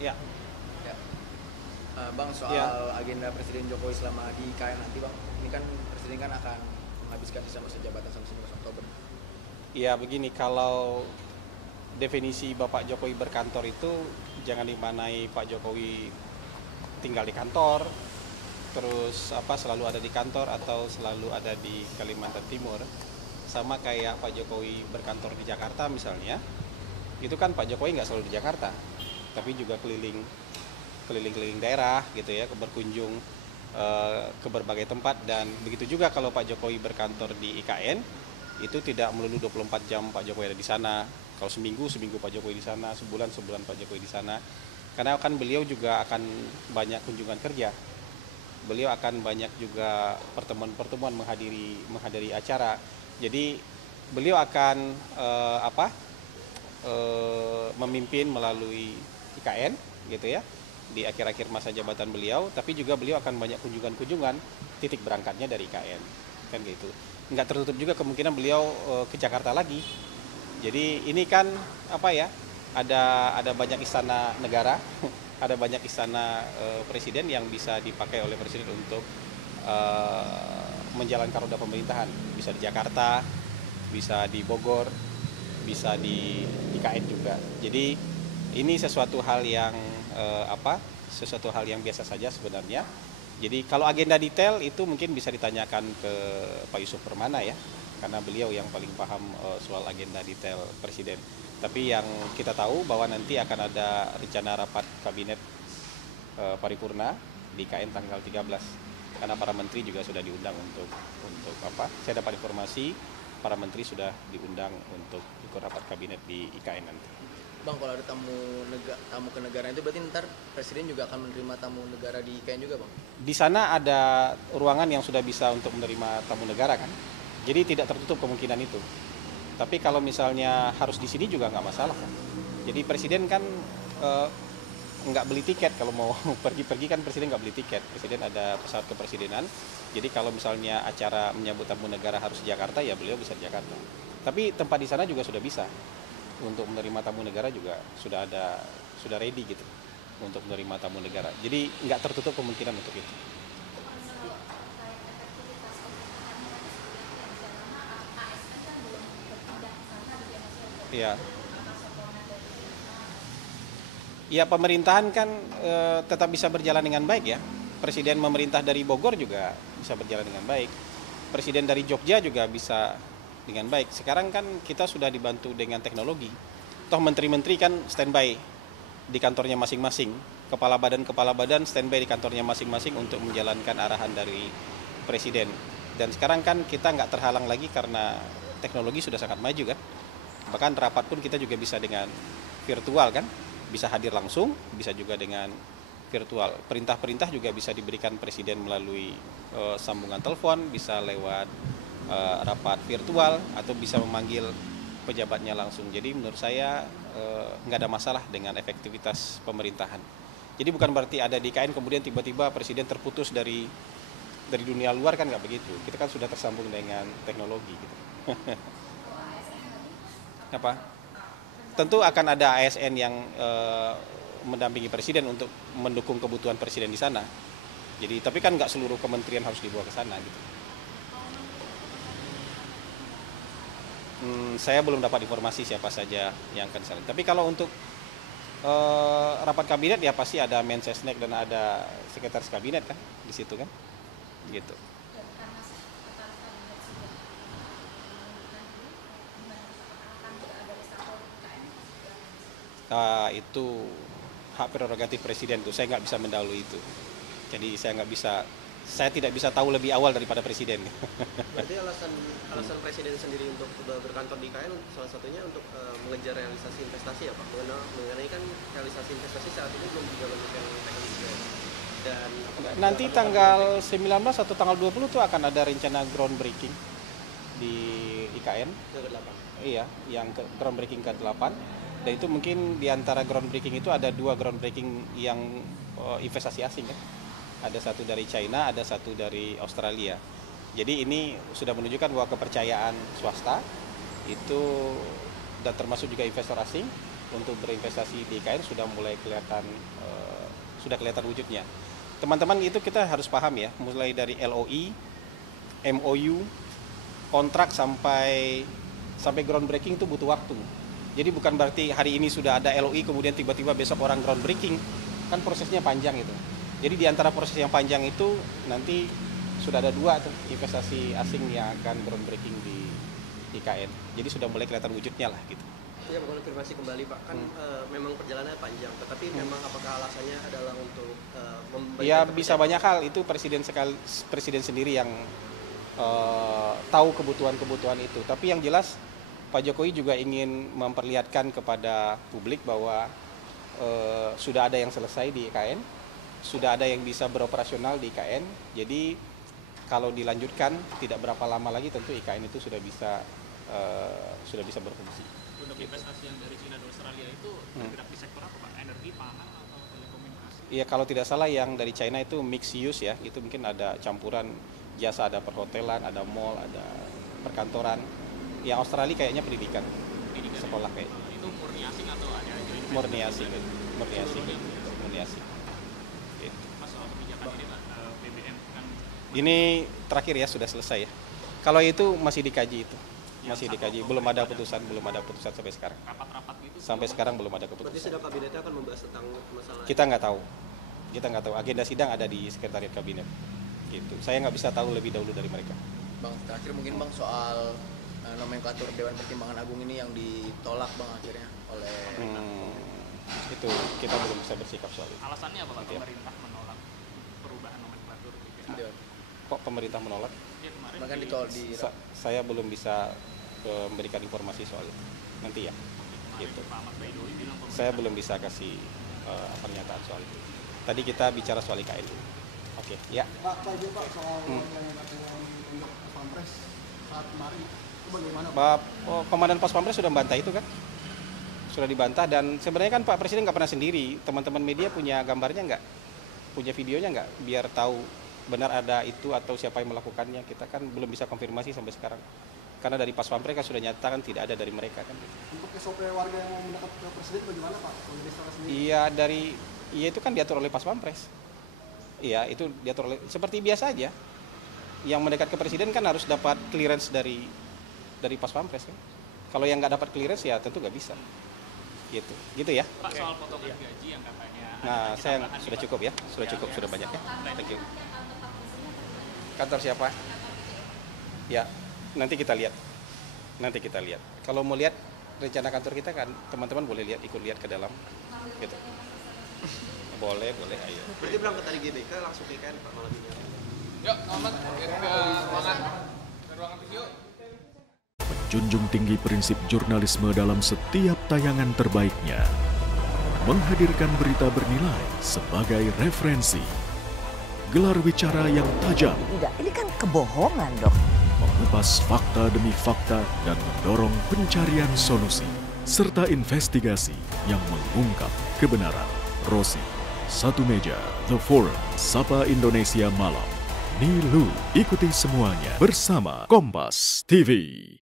Ya, Ya. Bang, ya, soal agenda Presiden Jokowi selama di IKN nanti Bang, ini kan Presiden kan akan menghabiskan sisa masa jabatan sampai 19 Oktober. ya begini, kalau definisi Bapak Jokowi berkantor itu jangan dimanai Pak Jokowi tinggal di kantor, terus apa selalu ada di kantor atau selalu ada di Kalimantan Timur. Sama kayak Pak Jokowi berkantor di Jakarta misalnya, itu kan Pak Jokowi nggak selalu di Jakarta, tapi juga keliling-keliling daerah gitu ya, berkunjung ke berbagai tempat. Dan begitu juga kalau Pak Jokowi berkantor di IKN, itu tidak melulu 24 jam Pak Jokowi ada di sana. Kalau seminggu Pak Jokowi di sana, sebulan Pak Jokowi di sana. Karena kan beliau juga akan banyak kunjungan kerja. Beliau akan banyak juga pertemuan-pertemuan, menghadiri acara. Jadi beliau akan memimpin melalui IKN gitu ya di akhir-akhir masa jabatan beliau, tapi juga beliau akan banyak kunjungan-kunjungan, titik berangkatnya dari IKN kan gitu. Nggak tertutup juga kemungkinan beliau ke Jakarta lagi. Jadi ini kan apa ya, ada banyak istana negara, ada banyak istana presiden yang bisa dipakai oleh presiden untuk menjalankan roda pemerintahan. Bisa di Jakarta, bisa di Bogor, bisa di IKN juga. Jadi ini sesuatu hal yang sesuatu hal yang biasa saja sebenarnya. Jadi kalau agenda detail itu mungkin bisa ditanyakan ke Pak Yusuf Permana ya, karena beliau yang paling paham soal agenda detail presiden. Tapi yang kita tahu bahwa nanti akan ada rencana rapat kabinet paripurna di KN tanggal 13. Karena para menteri juga sudah diundang untuk apa? Saya dapat informasi para menteri sudah diundang untuk ikut rapat kabinet di IKN nanti. Bang, kalau ada tamu ke negara itu berarti ntar Presiden juga akan menerima tamu negara di IKN juga Bang? Di sana ada ruangan yang sudah bisa untuk menerima tamu negara kan. Jadi tidak tertutup kemungkinan itu. Tapi kalau misalnya harus di sini juga nggak masalah kan. Jadi presiden kan eh, nggak beli tiket kalau mau pergi-pergi, kan presiden nggak beli tiket. Presiden ada pesawat kepresidenan. Jadi kalau misalnya acara menyambut tamu negara harus di Jakarta, ya beliau bisa di Jakarta. Tapi tempat di sana juga sudah bisa untuk menerima tamu negara, juga sudah ready gitu untuk menerima tamu negara. Jadi nggak tertutup kemungkinan untuk itu. Iya. Ya pemerintahan kan tetap bisa berjalan dengan baik ya. Presiden memerintah dari Bogor juga bisa berjalan dengan baik. Presiden dari Jogja juga bisa dengan baik. Sekarang kan kita sudah dibantu dengan teknologi. Toh menteri-menteri kan standby di kantornya masing-masing. Kepala badan standby di kantornya masing-masing untuk menjalankan arahan dari presiden. Dan sekarang kan kita nggak terhalang lagi karena teknologi sudah sangat maju kan. Bahkan rapat pun kita juga bisa dengan virtual kan, bisa hadir langsung, bisa juga dengan virtual. Perintah-perintah juga bisa diberikan presiden melalui sambungan telepon, bisa lewat rapat virtual, atau bisa memanggil pejabatnya langsung. Jadi menurut saya nggak ada masalah dengan efektivitas pemerintahan. Jadi bukan berarti ada di KN kemudian tiba-tiba presiden terputus dari dunia luar, kan nggak begitu. Kita kan sudah tersambung dengan teknologi gitu. Apa? Tentu akan ada ASN yang mendampingi presiden untuk mendukung kebutuhan presiden di sana. Jadi tapi kan nggak seluruh kementerian harus dibawa ke sana gitu. Saya belum dapat informasi siapa saja yang akan sana. Tapi kalau untuk rapat kabinet ya pasti ada Mensesnek dan ada sekretaris kabinet kan di situ kan, gitu. Itu hak prerogatif presiden tuh, saya nggak bisa mendahului itu. Jadi saya tidak bisa tahu lebih awal daripada presiden. Berarti alasan alasan presiden sendiri untuk berkantor di KN salah satunya untuk mengejar realisasi investasi ya Pak. Mengenai kan realisasi investasi saat ini belum juga banyak yang teknis juga. Dan apakah juga Nanti akan tanggal melakukan 19 atau tanggal 20 tuh akan ada rencana groundbreaking di IKN. yang ke-8? Iya, yang groundbreaking ke-8. Dan itu mungkin di antara groundbreaking itu ada dua groundbreaking yang investasi asing kan. Ada satu dari China, ada satu dari Australia. Jadi ini sudah menunjukkan bahwa kepercayaan swasta itu, dan termasuk juga investor asing, untuk berinvestasi di IKN sudah mulai kelihatan wujudnya. Teman-teman, itu kita harus paham ya, mulai dari LOI, MOU, kontrak sampai groundbreaking itu butuh waktu. Jadi bukan berarti hari ini sudah ada LOI kemudian tiba-tiba besok orang groundbreaking, kan prosesnya panjang itu. Jadi di antara proses yang panjang itu nanti sudah ada 2 tuh investasi asing yang akan groundbreaking di IKN. Jadi sudah mulai kelihatan wujudnya lah gitu. Ya, konfirmasi kembali Pak, kan memang perjalanannya panjang, tetapi memang apakah alasannya adalah untuk Ya bisa banyak hal, itu presiden sendiri yang tahu kebutuhan itu. Tapi yang jelas Pak Jokowi juga ingin memperlihatkan kepada publik bahwa sudah ada yang selesai di IKN, sudah ada yang bisa beroperasional di IKN. Jadi kalau dilanjutkan tidak berapa lama lagi tentu IKN itu sudah bisa berfungsi. Untuk investasi yang dari China dan Australia itu bergerak di sektor apa Pak? Energi, pangan, atau telekomunikasi? Iya, kalau tidak salah yang dari China itu mixed use ya, itu mungkin ada campuran jasa, ada perhotelan, ada mall, ada perkantoran. Yang Australia kayaknya pendidikan sekolah kayak. Itu murni asing atau ada joint venture? Murni asing. Gitu. Mas, soal kebijakan ini Pak, BBM kan Ini terakhir ya, sudah selesai ya. Kalau itu masih dikaji itu. Masih dikaji, belum ada putusan sampai sekarang. rapat-rapat gitu? Sampai sekarang belum ada berarti keputusan. sidang kabinetnya akan membahas tentang masalah Kita nggak tahu. Agenda sidang ada di sekretariat kabinet. Gitu. Saya nggak bisa tahu lebih dahulu dari mereka. Bang, terakhir mungkin Bang soal nomenklatur Dewan Pertimbangan Agung ini yang ditolak Bang akhirnya oleh Itu kita belum bisa bersikap soal itu. Alasannya apa Pak Nanti ya. pemerintah menolak perubahan nomenklatur BPA? Dewan. Kok pemerintah menolak? Ya, kemarin Bahkan di- ditolak di Saya belum bisa memberikan informasi soal itu. Nanti ya. kemarin Gitu. Pak Ahmad Baidowi bilang Saya belum bisa kasih pernyataan soal itu. Tadi kita bicara soal IKN. Oke, ya. Pak soal yang katanya untuk Pampres saat kemarin itu bagaimana Pak? Pak Komandan Pas Pampres sudah membantah itu kan? Sudah dibantah, dan sebenarnya kan Pak Presiden nggak pernah sendiri. Teman-teman media punya gambarnya nggak? Punya videonya nggak? Biar tahu benar ada itu atau siapa yang melakukannya. Kita kan belum bisa konfirmasi sampai sekarang. Karena dari Pas Pampres kan sudah nyatakan tidak ada dari mereka kan. Untuk SOP warga yang mau mendekat ke Presiden bagaimana Pak? Kalau di sana sendiri? Iya itu kan diatur oleh Pas Pampres. Iya, itu diatur oleh seperti biasa aja. Yang mendekat ke Presiden kan harus dapat clearance dari Pas Pampres kan. Kalau yang nggak dapat clearance ya tentu nggak bisa. Gitu ya. Pak, soal potongan gaji yang katanya Nah, ada saya tambahan sudah nih, Pak. cukup ya, sudah banyak ya. Thank you. Kantor siapa? Ya, nanti kita lihat. Kalau mau lihat rencana kantor kita kan, teman-teman boleh ikut lihat ke dalam. Gitu. Boleh, ayo. berarti berangkat dari GBK langsung ke IKN Pak malam ini. Menjunjung tinggi prinsip jurnalisme dalam setiap tayangan terbaiknya. Menghadirkan berita bernilai sebagai referensi. Gelar bicara yang tajam, Tidak, ini kan kebohongan dok. mengupas fakta demi fakta dan mendorong pencarian solusi. Serta investigasi yang mengungkap kebenaran. Rosi, Satu Meja, The Forum, Sapa Indonesia Malam. Nilu, ikuti semuanya bersama Kompas TV.